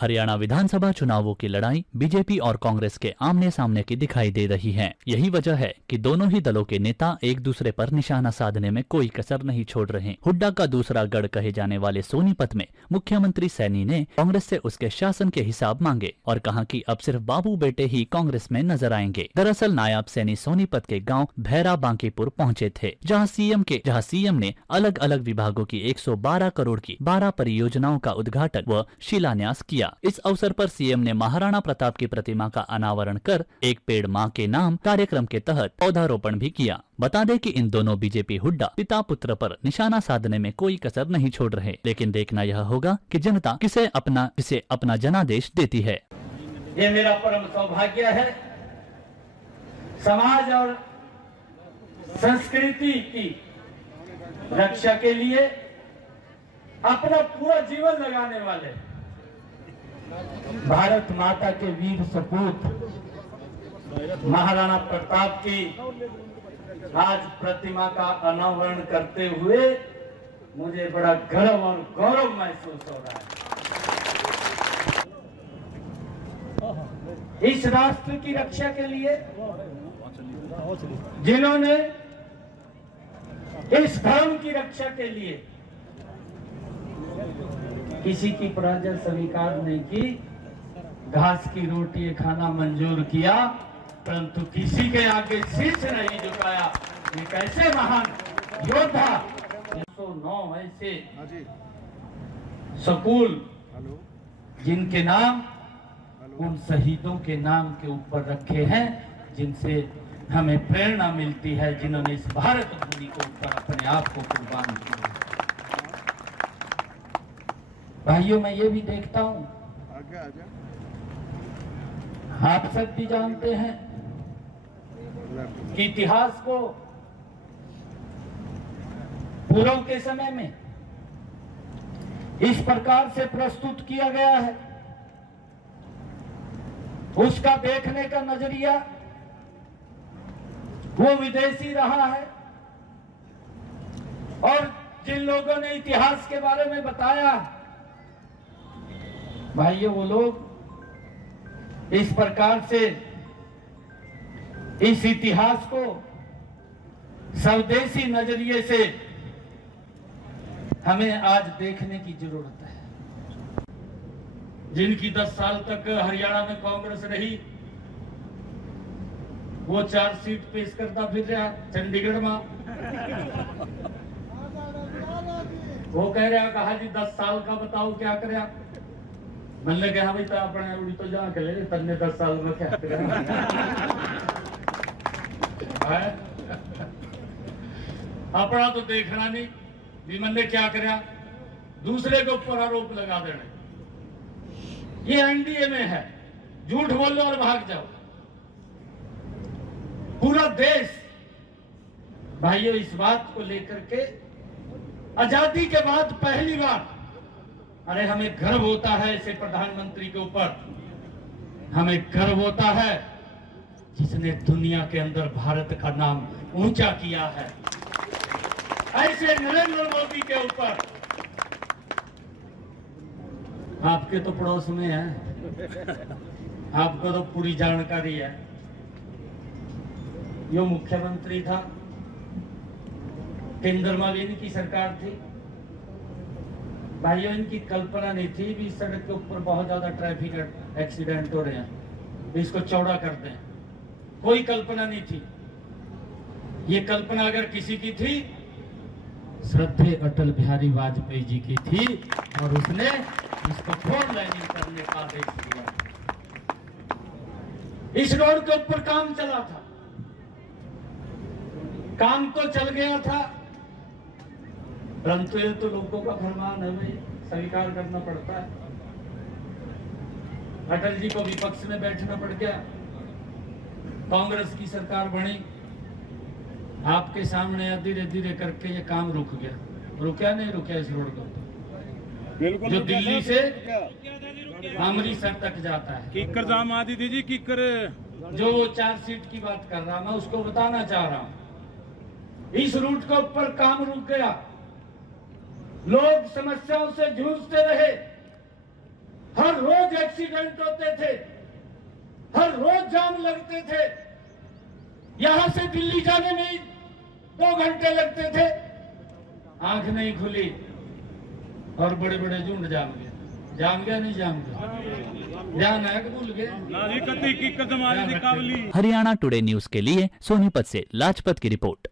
हरियाणा विधानसभा चुनावों की लड़ाई बीजेपी और कांग्रेस के आमने सामने की दिखाई दे रही है। यही वजह है कि दोनों ही दलों के नेता एक दूसरे पर निशाना साधने में कोई कसर नहीं छोड़ रहे। हुड्डा का दूसरा गढ़ कहे जाने वाले सोनीपत में मुख्यमंत्री सैनी ने कांग्रेस से उसके शासन के हिसाब मांगे और कहा कि अब सिर्फ बाबू बेटे ही कांग्रेस में नजर आएंगे। दरअसल नायाब सैनी सोनीपत के गाँव भैरा बांकीपुर पहुँचे थे, जहाँ सीएम ने अलग अलग विभागों की 112 करोड़ की 12 परियोजनाओं का उद्घाटन व शिलान्यास किया। इस अवसर पर सीएम ने महाराणा प्रताप की प्रतिमा का अनावरण कर एक पेड़ मां के नाम कार्यक्रम के तहत पौधारोपण भी किया। बता दें कि इन दोनों बीजेपी हुड्डा पिता पुत्र पर निशाना साधने में कोई कसर नहीं छोड़ रहे, लेकिन देखना यह होगा कि जनता किसे अपना जनादेश देती है। ये मेरा परम सौभाग्य है समाज और संस्कृति की रक्षा के लिए अपना पूरा जीवन लगाने वाले भारत माता के वीर सपूत महाराणा प्रताप की आज प्रतिमा का अनावरण करते हुए मुझे बड़ा गर्व और गौरव महसूस हो रहा है। इस राष्ट्र की रक्षा के लिए जिन्होंने इस धर्म की रक्षा के लिए किसी की पराजय स्वीकार नहीं की, घास की रोटी खाना मंजूर किया, परंतु किसी के आगे शीश नहीं झुकाया। ये कैसे महान योद्धा 309 ऐसे स्कूल जिनके नाम उन शहीदों के नाम के ऊपर रखे हैं, जिनसे हमें प्रेरणा मिलती है, जिन्होंने इस भारत भूमि के ऊपर अपने आप को कुर्बान किया। भाइयों, मैं ये भी देखता हूं, आप सब भी जानते हैं कि इतिहास को पूर्व के समय में इस प्रकार से प्रस्तुत किया गया है, उसका देखने का नजरिया वो विदेशी रहा है। और जिन लोगों ने इतिहास के बारे में बताया, भाइयों, वो लोग इस प्रकार से इस इतिहास को स्वदेशी नजरिए से हमें आज देखने की जरूरत है। जिनकी 10 साल तक हरियाणा में कांग्रेस रही, वो 4 सीट पेश करता फिर रहा चंडीगढ़ में। वो कह रहा कहा जी 10 साल का बताओ क्या करे। मैंने कहा भाई तो अपने उड़ी तो जा के ले, तन्ने 10 साल में क्या करे। अपना तो देखना नहीं भी मैंने क्या करा, दूसरे के ऊपर आरोप लगा देने। ये एनडीए में है, झूठ बोलो और भाग जाओ। पूरा देश भाइयों इस बात को लेकर के आजादी के बाद पहली बार, अरे हमें गर्व होता है ऐसे प्रधानमंत्री के ऊपर, हमें गर्व होता है जिसने दुनिया के अंदर भारत का नाम ऊंचा किया है। ऐसे नरेंद्र मोदी के ऊपर, आपके तो पड़ोस में है, आपको तो पूरी जानकारी है। यो मुख्यमंत्री था, केंद्र में भी इनकी सरकार थी। भाइयों, इनकी कल्पना नहीं थी भी सड़क के ऊपर बहुत ज्यादा ट्रैफिक एक्सीडेंट हो रहे हैं, इसको चौड़ा कर दें। कोई कल्पना नहीं थी। ये कल्पना अगर किसी की थी, श्रद्धेय अटल बिहारी वाजपेयी जी की थी, और उसने इसको 4 लाइनिंग करने का आदेश दिया। इस रोड के ऊपर काम चला था, काम तो चल गया था, परंतु ये तो लोगों का फरमान है, भाई स्वीकार करना पड़ता है। अटल जी को विपक्ष में बैठना पड़ गया, कांग्रेस की सरकार बनी, आपके सामने धीरे धीरे करके ये काम रुक गया। रुका नहीं रुका इस रोड को, जो दिल्ली से अमृतसर तक जाता है। किकर जाम आदि दीजिए किकर, जो 4 सीट की बात कर रहा, मैं उसको बताना चाह रहा हूं। इस रूट के ऊपर काम रुक गया, लोग समस्याओं से जूझते रहे, हर रोज एक्सीडेंट होते थे, हर रोज जाम लगते थे, यहां से दिल्ली जाने में 2 घंटे लगते थे। आंख नहीं खुली और बड़े बड़े झुंड जाम गया नहीं जाम गया, ध्यान है कि भूल गए। नारी कती की कदम आज निकावली। हरियाणा टुडे न्यूज के लिए सोनीपत से लाजपत की रिपोर्ट।